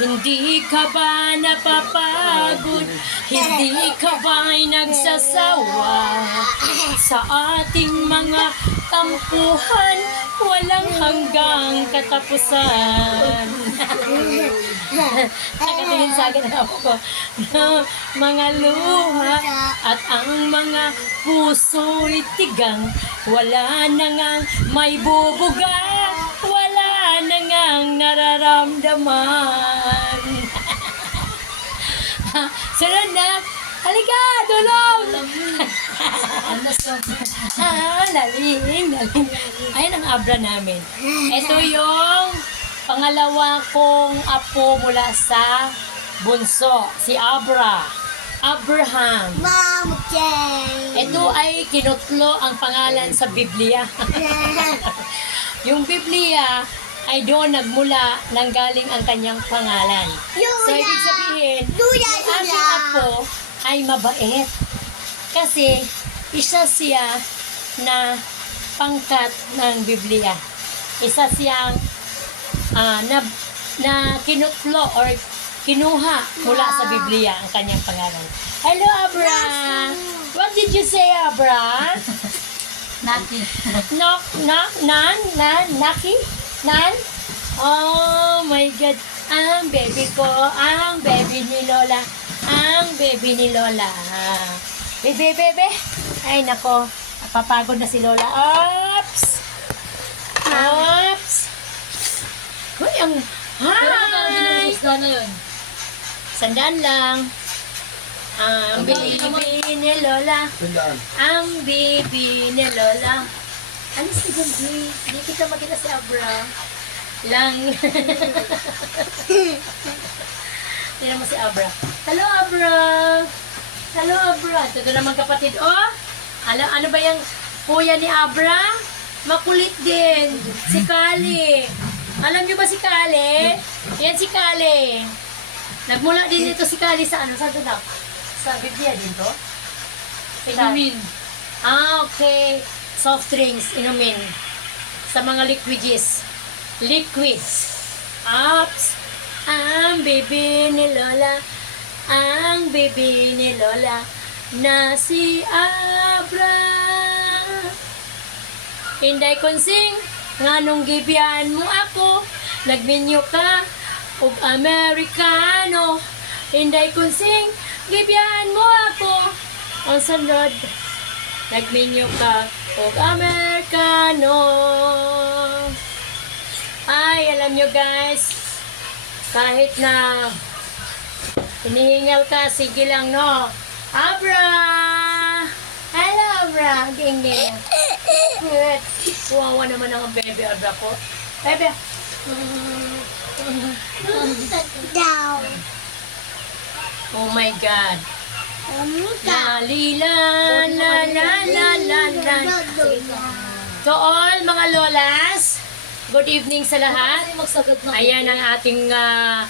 Hindi ka ba napapagod? Hindi ka ba'y nagsasawa? Sa ating mga tampuhan, walang hanggang katapusan. Nakatingin sa akin ako na mga luha at ang mga puso'y tigang. Wala na ngang may bubuga, ngang nararamdaman. Sunod na, halika, tulong! ah, laling, laling. Ayan ang abra namin. Ito yung pangalawa kong apo mula sa bunso, si Abra. Abraham. Mom, Jane. Ito ay kinutlo ang pangalan sa Biblia. yung Biblia ay doon nagmula nang galing ang kanyang pangalan. So, ibig sabihin, Luya, yung aking apo ay mabait. Kasi, isa siya na pangkat ng Biblia. Isa siyang ah, na, na kinutlo or kinuha mula sa Biblia ang kanyang pangalan. Hello, Abra! What did you say, Abra? Naki. Knock, knock, nan, nan, naki, nan. Oh my God. Ang baby ko, ang baby ni Lola, ang baby ni Lola. Bebe, bebe. Ay, nako. Napapagod na si Lola. Oops! Oops! Uy, ang... Hi! Yun. Sandaan lang. Ang baby ni Lola. Ang baby ni Lola. Ano si Gandhi? Hindi kita makita si Abra. Lang. Tingnan mo si Abra. Hello, Abra. Hello, Abra. Ito na naman kapatid. Oh, ano, ano ba yung kuya ni Abra? Makulit din. Si Kali. Alam niyo ba si Kali? Yan si Kali. Nagmula din dito si Kali sa ano? Saan ito daw? Sa Biblia din to? Si Kali. Ah, okay. Soft drinks, inumin. Sa mga liquids. Liquids. Ups. Ang baby ni Lola. Ang baby ni Lola. Na si Abra. Hinday konsing. Nga nung gibiyaan mo ako. Nagminyo ka. ug Amerikano. Hinday konsing. Gibiyaan mo ako. Ang sunod. Nagminyo ka og Amerikano. Ay, alam nyo guys, kahit na hinihingal ka, sige lang, no? Abra! Hello, Abra! Ging-ging. Good. Wawa naman ang baby Abra ko. Bebe. Down. Oh my God. La, la, la, la, la, la, la. To all mga lolas, good evening sa lahat. Ayan ang ating ah,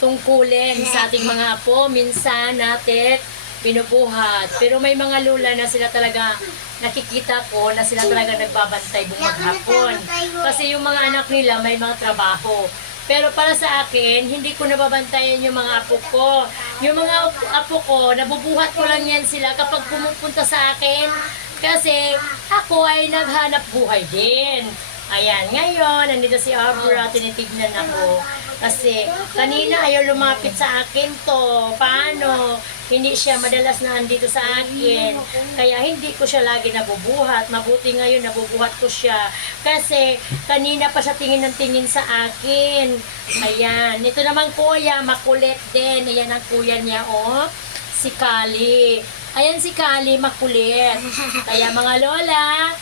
tungkulin sa ating mga apo. Minsan natin pinubuhat. Pero may mga lula na sila talaga nakikita ko na sila talaga nagbabantay buong maghapon. Kasi yung mga anak nila may mga trabaho. Pero para sa akin, hindi ko nababantayan yung mga apo ko. Yung mga ap- apo ko, nabubuhat ko lang yan sila kapag pumupunta sa akin. Kasi ako ay naghanap buhay din. Ayan, ngayon, nandito si Abra, tinitignan ako. Kasi kanina ayaw lumapit sa akin to. Paano? Hindi siya madalas na andito sa akin. Kaya hindi ko siya lagi nabubuhat. Mabuti ngayon nabubuhat ko siya. Kasi kanina pa siya tingin ng tingin sa akin. Ayan. Ito naman kuya, makulit din. Ayan ang kuya niya, oh. Si Kali. Ayan si Kali, makulit. Kaya mga lola,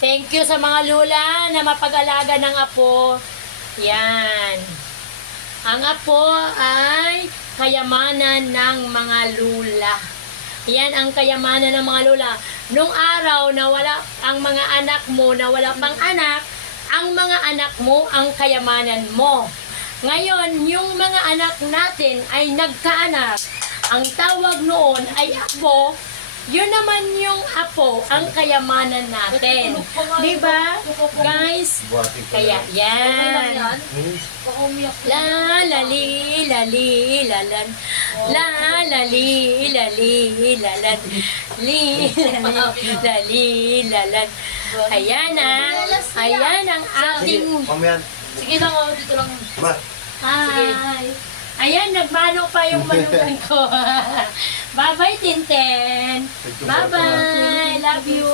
Thank you sa mga lula na mapag-alaga ng apo. Yan. Ang apo ay kayamanan ng mga lula. Yan ang kayamanan ng mga lula. Nung araw na wala ang mga anak mo na wala pang anak, ang mga anak mo ang kayamanan mo. Ngayon, yung mga anak natin ay nagkaanak. Ang tawag noon ay apo. Yun naman yung apo, ang kayamanan natin. Di ba? Guys, kaya yan. La la li lali, lalan. La, lali, lali, lalan. Li, lali, lali, lalan. Ayan na. Ayan ang ating... Sige lang, oh, dito lang. Hi. Ayan, nagmano pa yung manukan ko. Bye-bye, Tinten. Bye-bye. Love you.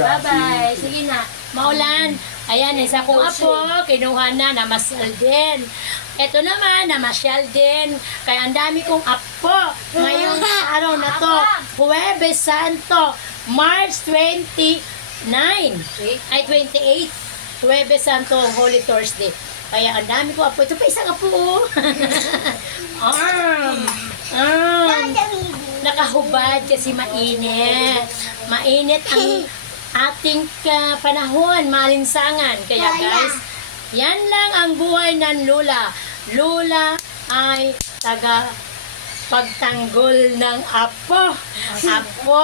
Bye-bye. Sige na. Maulan. Ayan, isa kong apo. Kinuha na. Namasyal din. Ito naman, namasyal din. Kaya ang dami kong apo. Ngayong araw na to. Huwebes Santo. March 29. Ay, 28. Huwebes Santo, Holy Thursday. Kaya ang dami ko apo. Ito pa isang apo. nakahubad kasi mainit. Mainit ang ating ka- panahon, malinsangan. Kaya guys, yan lang ang buhay ng Lula. Lula ay taga pagtanggol ng apo. Apo,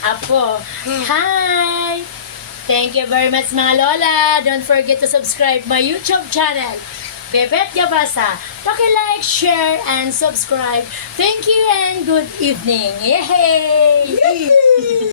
apo. Hi! Thank you very much mga lola. Don't forget to subscribe my YouTube channel. Bebet Yabasa. Paki-like, share, and subscribe. Thank you and good evening. Yay!